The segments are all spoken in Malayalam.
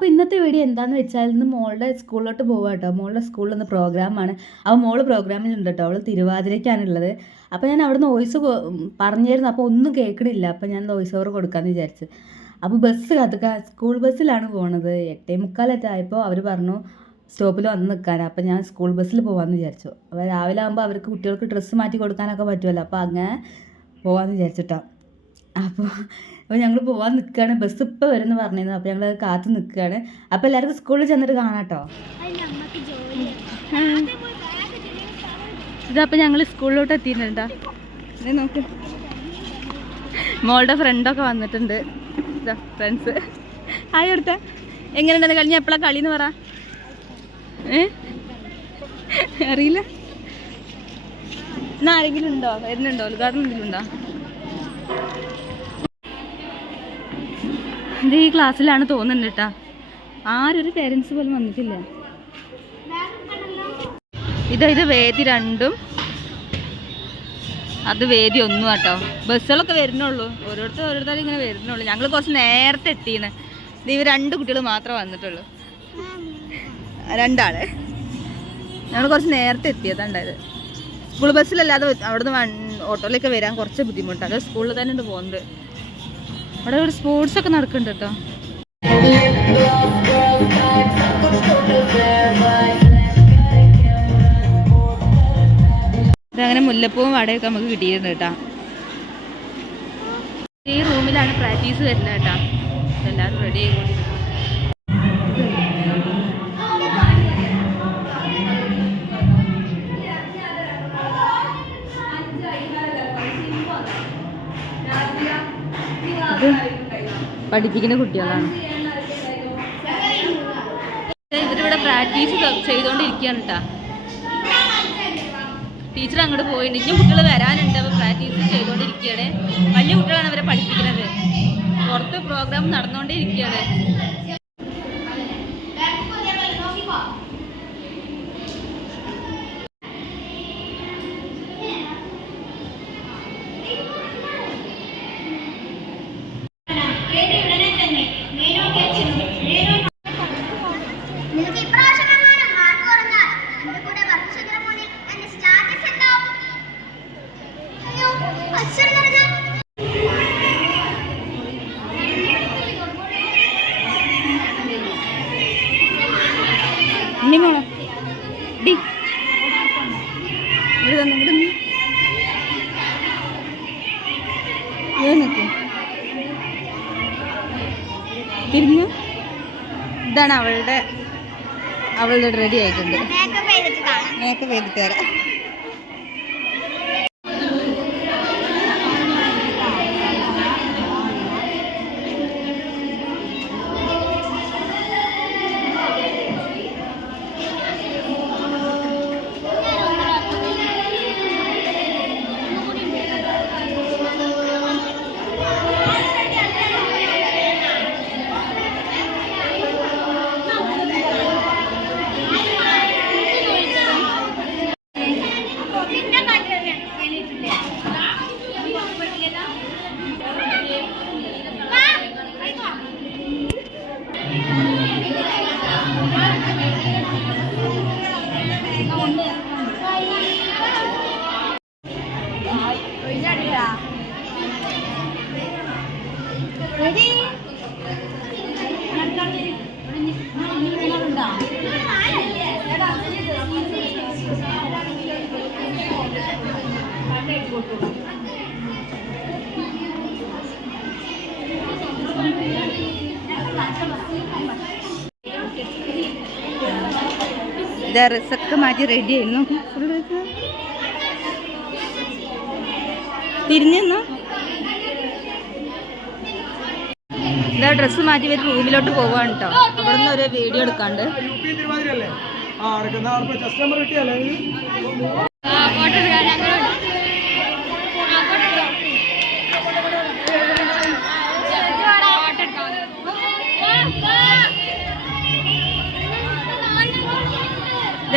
അപ്പോൾ ഇന്നത്തെ വീഡിയോ എന്താണെന്ന് വെച്ചാൽ ഇന്ന് മോളുടെ സ്കൂളിലോട്ട് പോവുക കേട്ടോ. മോളുടെ സ്കൂളിൽ നിന്ന് പ്രോഗ്രാമാണ്. അപ്പോൾ മോള് പ്രോഗ്രാമിലുണ്ട് കേട്ടോ. അവൾ തിരുവാതിരയ്ക്കാണുള്ളത്. അപ്പോൾ ഞാൻ അവിടുന്ന് വോയിസ് പറഞ്ഞിരുന്നു. അപ്പോൾ ഒന്നും കേൾക്കണില്ല. അപ്പോൾ ഞാൻ വോയിസ് ഓവർ കൊടുക്കാമെന്ന് വിചാരിച്ചു. അപ്പോൾ ബസ് കത്തുക സ്കൂൾ ബസ്സിലാണ് പോണത്. 8:45 ആയപ്പോൾ അവർ പറഞ്ഞു സ്റ്റോപ്പിൽ വന്ന് നിൽക്കാൻ. അപ്പോൾ ഞാൻ സ്കൂൾ ബസ്സിൽ പോകാമെന്ന് വിചാരിച്ചു. അപ്പോൾ രാവിലെ ആകുമ്പോൾ അവർക്ക് കുട്ടികൾക്ക് ഡ്രസ്സ് മാറ്റി കൊടുക്കാനൊക്കെ പറ്റുമല്ലോ. അപ്പോൾ അങ്ങനെ പോകാമെന്ന് വിചാരിച്ചിട്ടോ. അപ്പോൾ ഞങ്ങൾ പോകാൻ നിൽക്കുകയാണ്. ബസ് ഇപ്പോൾ വരുമെന്ന് പറഞ്ഞിരുന്നു. അപ്പോൾ ഞങ്ങൾ കാത്ത് നിൽക്കുകയാണ്. അപ്പോൾ എല്ലാവർക്കും സ്കൂളിൽ ചെന്നിട്ട് കാണാം കേട്ടോ. ഇതപ്പോൾ ഞങ്ങൾ സ്കൂളിലോട്ട് എത്തിയിട്ടുണ്ടോ. ഇത് നോക്ക്, മോളുടെ ഫ്രണ്ടൊക്കെ വന്നിട്ടുണ്ട്. ഇതാ ഫ്രണ്ട്സ്. ഹായ് കൊടുത്ത. എങ്ങനെയുണ്ടെന്ന് കഴിഞ്ഞ എപ്പോഴാണ് കളിന്ന് പറ. അറിയില്ല. ഇന്ന് ആരെങ്കിലും ഉണ്ടോ, വരുന്നുണ്ടോ, ഉദ്ഘാടനം എന്തെങ്കിലും ഉണ്ടോ? ഇത് ഈ ക്ലാസ്സിലാണ് തോന്നുന്നുണ്ട് കേട്ടോ. ആരൊരു പേരൻസ് പോലും വന്നിട്ടില്ല. ഇത് വേദി 2ഉം അത് വേദി 1 കേട്ടോ. ബസ്സുകളൊക്കെ വരുന്നുള്ളൂ, ഓരോരുത്തരും ഇങ്ങനെ വരുന്നുള്ളൂ. ഞങ്ങൾ കുറച്ച് നേരത്തെ എത്തിയാണ്. ഇവർ 2 കുട്ടികൾ മാത്രമേ വന്നിട്ടുള്ളൂ, 2 ആള്. ഞങ്ങൾ കുറച്ച് നേരത്തെ എത്തിയതുണ്ടായത്. സ്കൂൾ ബസ്സിലല്ലാതെ അവിടുന്ന് ഓട്ടോയിലൊക്കെ വരാൻ കുറച്ച് ബുദ്ധിമുട്ടാണ്. അത് സ്കൂളിൽ തന്നെ ഉണ്ട് പോകുന്നത്. അവിടെ ഒരു സ്പോർട്സ് ഒക്കെ നടക്കുന്നുണ്ട് കേട്ടോ. ഇതങ്ങനെ മുല്ലപ്പൂവും വടയൊക്കെ നമുക്ക് കിട്ടിയിട്ടുണ്ട് കേട്ടോ. ഈ റൂമിലാണ് പ്രാക്ടീസ് വരുന്നത് കേട്ടോ. എല്ലാവരും റെഡി ആയിക്കൊണ്ടിരിക്കും. പഠിപ്പിക്കുന്ന കുട്ടികളാണ്. ഇവരിവിടെ പ്രാക്ടീസ് ചെയ്തുകൊണ്ടിരിക്കുകയാണ് കേട്ടോ. ടീച്ചർ അങ്ങോട്ട് പോയിട്ടുണ്ട്. ഇനി കുട്ടികൾ വരാനുണ്ട്. അപ്പോൾ പ്രാക്ടീസ് ചെയ്തുകൊണ്ടിരിക്കുകയാണ്. വലിയ കുട്ടികളാണ് അവരെ പഠിപ്പിക്കുന്നത്. പുറത്ത് പ്രോഗ്രാം നടന്നുകൊണ്ടിരിക്കുകയാണ്. തിരിഞ്ഞു. ഇതാണ് അവളുടെ റെഡി ആയിട്ടുണ്ട്. മേക്കപ്പ് ചെയ്തിട്ട് തരാം. ഇതാ ഡ്രസ്സൊക്കെ മാറ്റി റെഡി ആയിരുന്നു. തിരിഞ്ഞെന്നോ. ഇതാ ഡ്രസ്സ് മാറ്റി വരും റൂമിലോട്ട് പോവാണ് കേട്ടോ. അവിടെ നിന്ന് ഒരു വീഡിയോ എടുക്കാണ്ട്.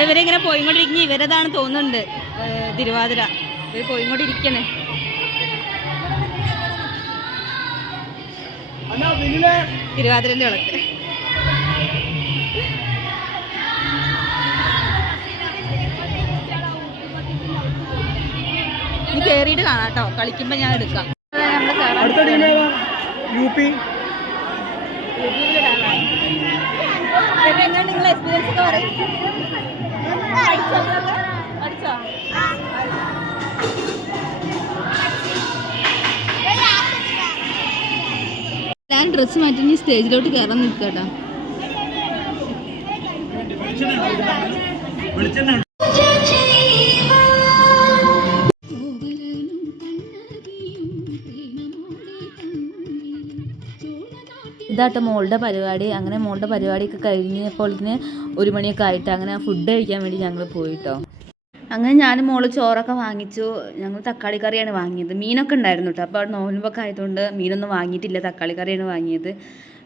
ഇവരിങ്ങനെ പോയിക്കൊണ്ടിരിക്കുന്ന ഇവരതാണ് തോന്നുന്നുണ്ട്. തിരുവാതിര ഇവർ പോയിക്കൊണ്ടിരിക്കണേ. തിരുവാതിരൻ്റെ വിളക്ക്. കേറിയിട്ട് കാണാം കേട്ടോ. കളിക്കുമ്പോ ഞാൻ എടുക്കാം. നിങ്ങളെ എക്സ്പീരിയൻസ് ഒക്കെ പറയും. ഞാൻ ഡ്രസ്സ് മാറ്റി സ്റ്റേജിലോട്ട് കയറാൻ നിൽക്കട്ടോ. ഇതാട്ടോ മോളുടെ പരിപാടി. അങ്ങനെ മോളുടെ പരിപാടിയൊക്കെ കഴിഞ്ഞപ്പോഴത്തേന് 1 മണിയൊക്കെ ആയിട്ട് അങ്ങനെ ഫുഡ് കഴിക്കാൻ വേണ്ടി ഞങ്ങൾ പോയിട്ടോ. അങ്ങനെ ഞാനും മോള് ചോറൊക്കെ വാങ്ങിച്ചു. ഞങ്ങൾ തക്കാളി കറിയാണ് വാങ്ങിയത്. മീനൊക്കെ ഉണ്ടായിരുന്നു കേട്ടോ. അപ്പോൾ അവിടെ നോൻപൊക്കെ ആയതുകൊണ്ട് മീനൊന്നും വാങ്ങിയിട്ടില്ല, തക്കാളി കറിയാണ് വാങ്ങിയത്.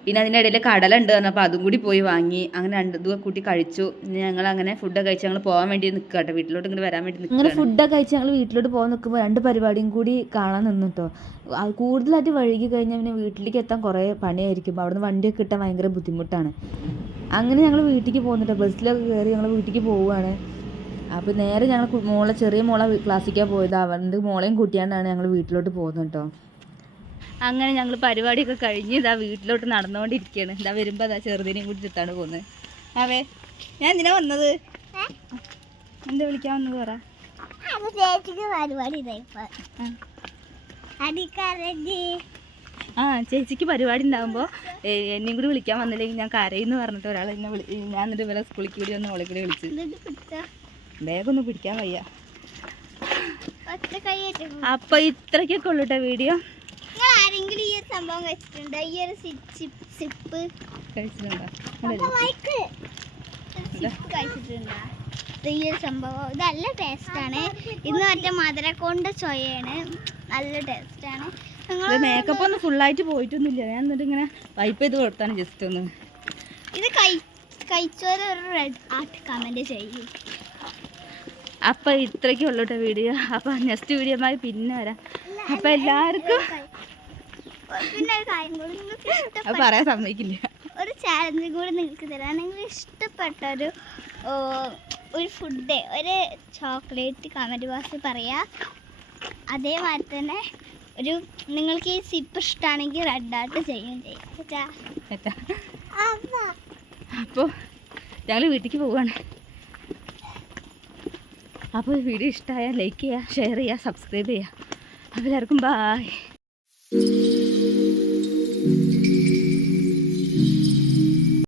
പിന്നെ അതിൻ്റെ ഇടയിൽ കടല ഉണ്ട് പറഞ്ഞപ്പോൾ അതും കൂടി പോയി വാങ്ങി. അങ്ങനെ രണ്ടും കൂട്ടി കഴിച്ചു. ഞങ്ങൾ അങ്ങനെ ഫുഡൊക്കെ കഴിച്ച് ഞങ്ങൾ പോകാൻ വേണ്ടി നിൽക്കുക കേട്ടോ, വീട്ടിലോട്ട് ഇങ്ങനെ വരാൻ വേണ്ടി നിൽക്കുക. അങ്ങനെ ഫുഡൊക്കെ കഴിച്ച് ഞങ്ങൾ വീട്ടിലോട്ട് പോകാൻ നിൽക്കുമ്പോൾ 2 പരിപാടിയും കൂടി കാണാൻ നിന്നു കേട്ടോ. കൂടുതലായിട്ട് വഴുകി കഴിഞ്ഞാൽ പിന്നെ വീട്ടിലേക്ക് എത്താൻ കുറേ പണിയായിരിക്കും. അവിടുന്ന് വണ്ടിയൊക്കെ കിട്ടാൻ ഭയങ്കര ബുദ്ധിമുട്ടാണ്. അങ്ങനെ ഞങ്ങൾ വീട്ടിലേക്ക് പോകുന്നുട്ടോ. ബസ്സിലൊക്കെ കയറി ഞങ്ങൾ വീട്ടിലേക്ക് പോവുകയാണ്. അപ്പോൾ നേരെ ഞങ്ങൾ ചെറിയ മോളെ ക്ലാസ്സിലേക്കാണ് പോയത്. അവൻ്റെ മോളെയും കൂട്ടിയാണ്ടാണ് ഞങ്ങൾ വീട്ടിലോട്ട് പോകുന്നത് കേട്ടോ. അങ്ങനെ ഞങ്ങൾ പരിപാടിയൊക്കെ കഴിഞ്ഞ് ഇതാ വീട്ടിലോട്ട് നടന്നുകൊണ്ടിരിക്കുകയാണ്. ഇതാ വരുമ്പോൾ അതാ ചെറുതിനെയും കൂടി ചുറ്റാണ് പോകുന്നത്. അവേ ഞാൻ എന്തിനാ വന്നത്? എന്താ വിളിക്കാൻ വന്നത് പറ. ചേച്ചിക്ക് പരിപാടി ഉണ്ടാകുമ്പോൾ എന്നെയും കൂടി വിളിക്കാൻ വന്നില്ലെങ്കിൽ ഞാൻ കരയെന്ന് പറഞ്ഞിട്ട് ഒരാൾ എന്നെ ഞാൻ എന്നിട്ട് ഇവരെ സ്കൂളിൽ കൂടി ഒന്ന് ഓളെ കൂടി വിളിച്ചു. ബാഗൊന്നും പിടിക്കാൻ വയ്യ. അപ്പോൾ ഇത്രയ്ക്കൊക്കെ ഉള്ളൂ കേട്ടോ വീഡിയോ. ആരെങ്കിലും ഈ ഒരു സംഭവം കഴിച്ചിട്ടുണ്ടോ? ഈ ഒരു സിപ്പ് കഴിച്ചിട്ടുണ്ടോ? ഈ ഒരു സംഭവം ഇത് നല്ല ടേസ്റ്റാണ്. ഇന്ന് മറ്റേ മധുര കൊണ്ട് ചൊയാണ്, നല്ല ടേസ്റ്റാണ്. മേക്കപ്പ് ഒന്നും ഫുള്ളായിട്ട് പോയിട്ടൊന്നുമില്ല. ഞാൻ എന്നിട്ട് ഇങ്ങനെ വൈപ്പ് ചെയ്ത് കൊടുത്താണ് ജസ്റ്റ് ഒന്ന്. ഇത് കഴിച്ചൊരു റെഡ് ആർട്ട് കമൻറ്റ് ചെയ്യൂ. അപ്പം ഇത്രയ്ക്കുള്ളൂ കേട്ടോ വീഡിയോ. അപ്പം നെക്സ്റ്റ് വീഡിയോമായി പിന്നെ വരാം. അപ്പം എല്ലാവർക്കും പിന്നെ ഒരു കാര്യം കൂടി, നിങ്ങൾക്ക് പറയാൻ സമ്മതിക്കില്ല, ഒരു ചാലഞ്ചും കൂടി നിങ്ങൾക്ക് തരാം. നിങ്ങൾ ഇഷ്ടപ്പെട്ട ഒരു ഫുഡ്, ഒരു ചോക്ലേറ്റ് കമൻറ്റ് ബോക്സിൽ പറയാം. അതേമാതിരി തന്നെ നിങ്ങൾക്ക് ഈ സിപ്പ് ഇഷ്ടമാണെങ്കിൽ റെഡ് ആർട്ട് ചെയ്യുകയും ചെയ്യും. അപ്പോൾ ഞങ്ങൾ വീട്ടിലേക്ക് പോവുകയാണ്. അപ്പോൾ വീഡിയോ ഇഷ്ടമായാൽ ലൈക്ക് ചെയ്യുക, ഷെയർ ചെയ്യുക, സബ്സ്ക്രൈബ് ചെയ്യുക. അപ്പോൾ എല്ലാവർക്കും ബായ്.